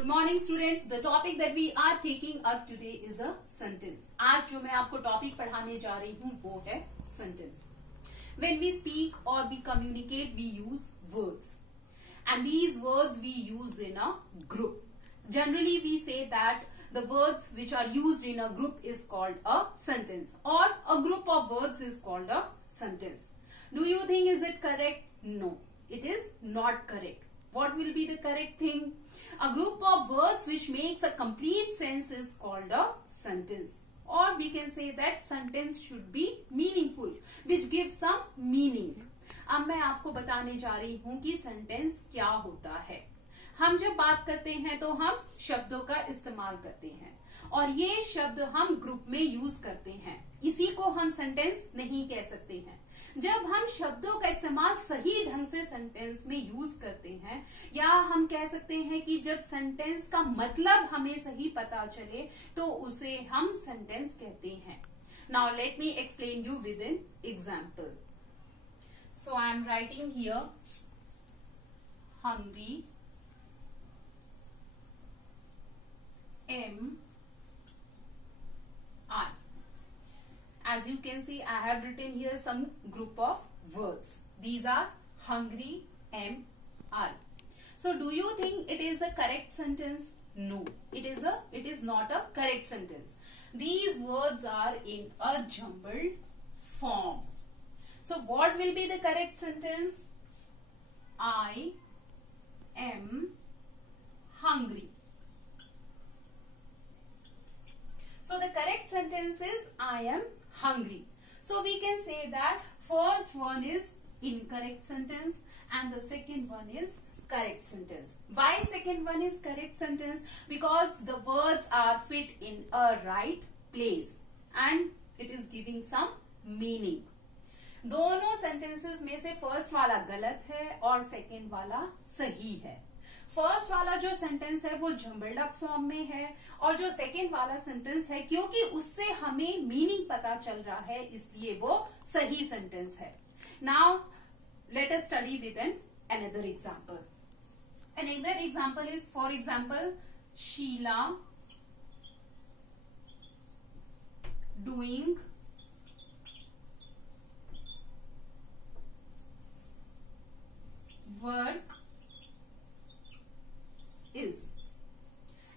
Good morning students. The topic that we are taking up today is a sentence. आज जो मैं आपको topic पढ़ाने जा रही हूँ वो है sentence. When we speak or we communicate, we use words. And these words we use in a group. Generally, we say that the words which are used in a group is called a sentence, or a group of words is called a sentence. Do you think is it correct? No, it is not correct. What will be the correct thing? A group of words which makes a complete sense is called a sentence. Or we can say that sentence should be meaningful, which gives some meaning. अब मैं आपको बताने जा रही हूँ कि sentence क्या होता है. हम जब बात करते हैं तो हम शब्दों का इस्तेमाल करते हैं और ये शब्द हम ग्रुप में यूज करते हैं. इसी को हम सेंटेंस नहीं कह सकते हैं. जब हम शब्दों का इस्तेमाल सही ढंग से सेंटेंस में यूज करते हैं, या हम कह सकते हैं कि जब सेंटेंस का मतलब हमें सही पता चले तो उसे हम सेंटेंस कहते हैं. Now let me explain you with an example. So I am writing here hungry M I. As you can see, I have written here some group of words. These are hungry M I. So, do you think it is a correct sentence? No, it is not a correct sentence. These words are in a jumbled form. So, what will be the correct sentence? I am hungry. So the correct sentence is I am hungry. So we can say that first one is incorrect sentence and the second one is correct sentence. Why second one is correct sentence? Because the words are fit in a right place and it is giving some meaning. दोनों sentences में से first वाला गलत है और second वाला सही है. फर्स्ट वाला जो सेंटेंस है वो जम्बल्ड अप फॉर्म में है और जो सेकेंड वाला सेंटेंस है क्योंकि उससे हमें मीनिंग पता चल रहा है इसलिए वो सही सेंटेंस है. Now let us study with an another example. Another example is for example Sheela doing work is.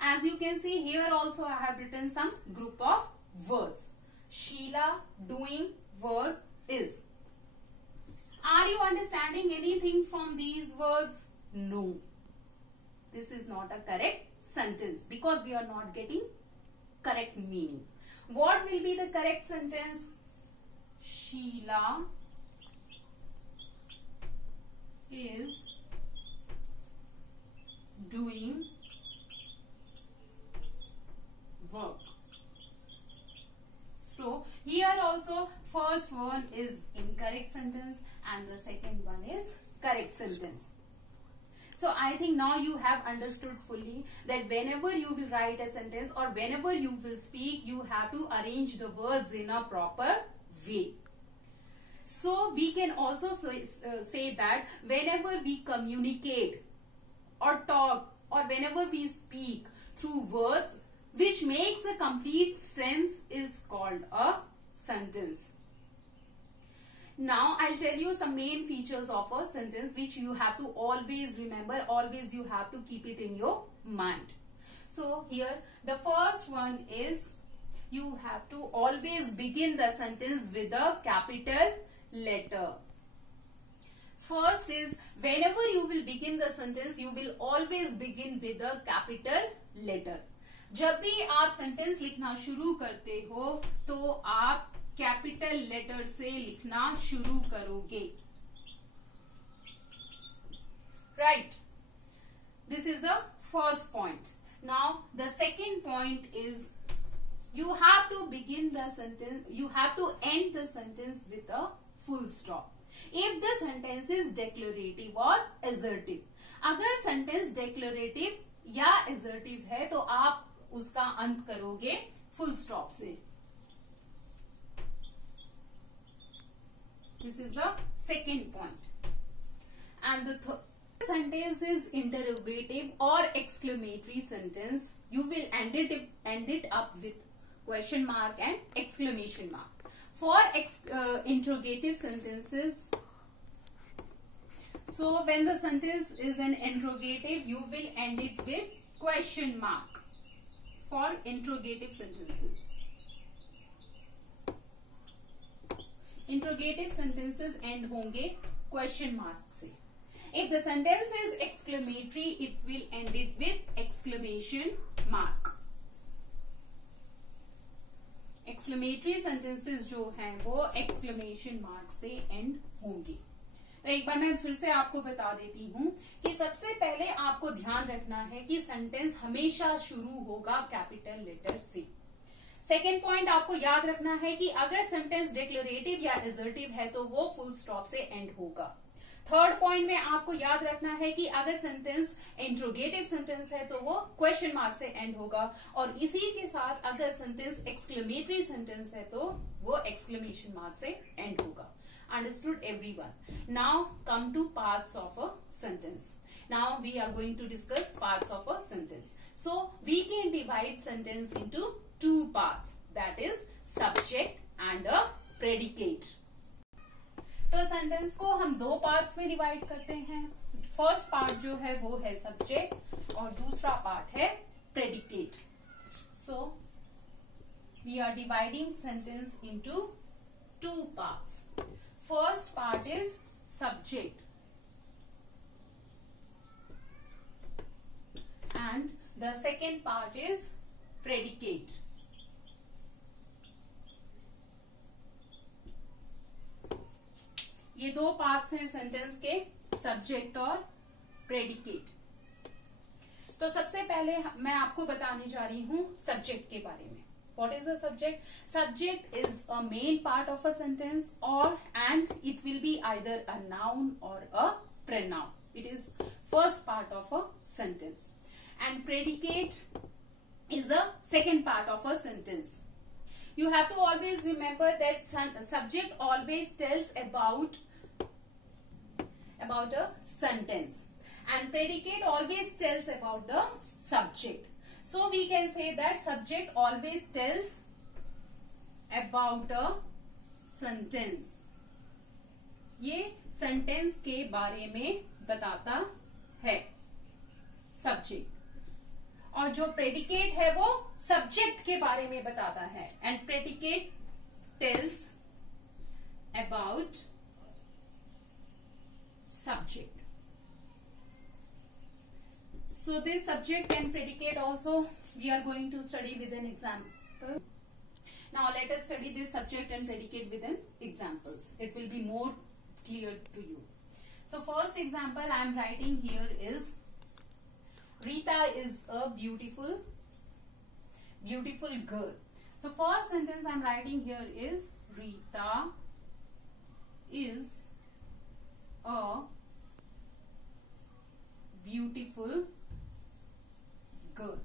As you can see here also I have written some group of words. Sheila doing work is. Are you understanding anything from these words? No. This is not a correct sentence because we are not getting correct meaning. What will be the correct sentence? Sheila is doing work. So here also first one is incorrect sentence and the second one is correct sentence. So I think now you have understood fully that whenever you will write a sentence or whenever you will speak, you have to arrange the words in a proper way. So we can also say that whenever we communicate or talk or whenever we speak through words which makes a complete sense is called a sentence. Now I'll tell you some main features of a sentence which you have to always remember, always you have to keep it in your mind. So here the first one is you have to always begin the sentence with a capital letter. First is whenever you will begin the sentence, you will always begin with a capital letter. जब भी आप sentence लिखना शुरू करते हो तो आप capital letter से लिखना शुरू करोगे. Right. This is the first point. Now the second point is you have to begin the sentence, you have to end the sentence with a full stop. If the sentence is declarative or assertive, अगर sentence declarative या assertive है तो आप उसका अंत करोगे full stop से. This is the second point. And the Sentence is interrogative or exclamatory sentence. You will end it up with question mark and exclamation mark. For interrogative sentences, so when the sentence is an interrogative, you will end it with question mark. For interrogative sentences, interrogative sentences end होंगे question mark से. If the sentence is exclamatory, it will end it with exclamation mark. Exclamatory sentences जो हैं वो exclamation mark से end होंगी. तो एक बार मैं फिर से आपको बता देती हूँ कि सबसे पहले आपको ध्यान रखना है कि सेंटेंस हमेशा शुरू होगा कैपिटल लेटर से. सेकेंड पॉइंट आपको याद रखना है कि अगर सेंटेंस डिक्लेरेटिव या असर्टिव है तो वो फुल स्टॉप से एंड होगा. थर्ड पॉइंट में आपको याद रखना है कि अगर सेंटेंस इंट्रोगेटिव सेंटेंस है तो वो क्वेश्चन मार्क से एंड होगा, और इसी के साथ अगर सेंटेंस एक्सक्लेमेटरी सेंटेंस है तो वो एक्सक्लेमेशन मार्क से एंड होगा. Understood everyone? Now come to parts of a sentence. Now we are going to discuss parts of a sentence. So we can divide sentence into two parts, that is subject and a predicate. तो sentence को हम दो parts में divide करते हैं. First part जो है वो है सब्जेक्ट और दूसरा पार्ट है predicate. So we are dividing sentence into two parts. First part is subject and the second part is predicate. ये दो पार्ट्स हैं सेंटेंस के, सब्जेक्ट और प्रेडिकेट. तो सबसे पहले मैं आपको बताने जा रही हूं सब्जेक्ट के बारे में. What is a subject? Subject is a main part of a sentence and it will be either a noun or a pronoun. It is first part of a sentence. And predicate is the second part of a sentence. You have to always remember that subject always tells about a sentence and predicate always tells about the subject. So we can say that subject always tells about a sentence. ये sentence के बारे में बताता है subject, और जो predicate है वो subject के बारे में बताता है. And predicate tells about subject. So this subject and predicate also we are going to study with an example. Now let us study this subject and predicate with an examples. It will be more clear to you. So first example I am writing here is Rita is a beautiful girl. So first sentence I am writing here is Rita is a beautiful girl.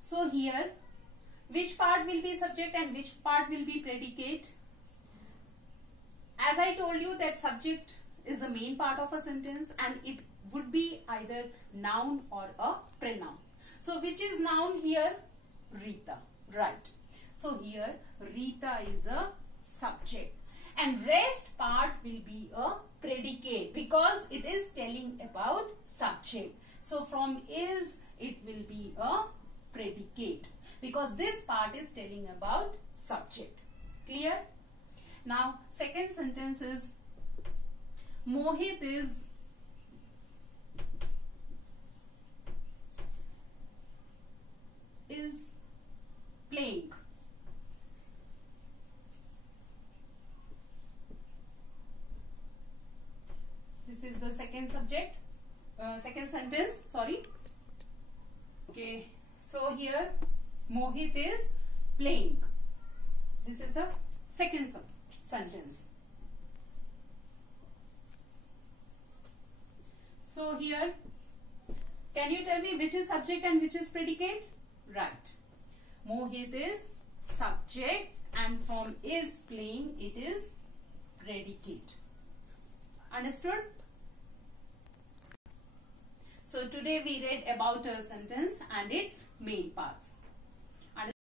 So here which part will be subject and which part will be predicate? As I told you that subject is the main part of a sentence and it would be either noun or a pronoun. So which is noun here? Rita, right? So here Rita is a subject and rest part will be a predicate because it is telling about subject. So from is it will be a predicate because this part is telling about subject. Clear? Now second sentence is Mohit is playing. This is the second subject, second sentence, sorry. Okay, so here Mohit is playing. This is the second sentence. So here, can you tell me which is subject and which is predicate? Right. Mohit is subject and from is playing it is predicate. Understood? So today we read about a sentence and its main parts.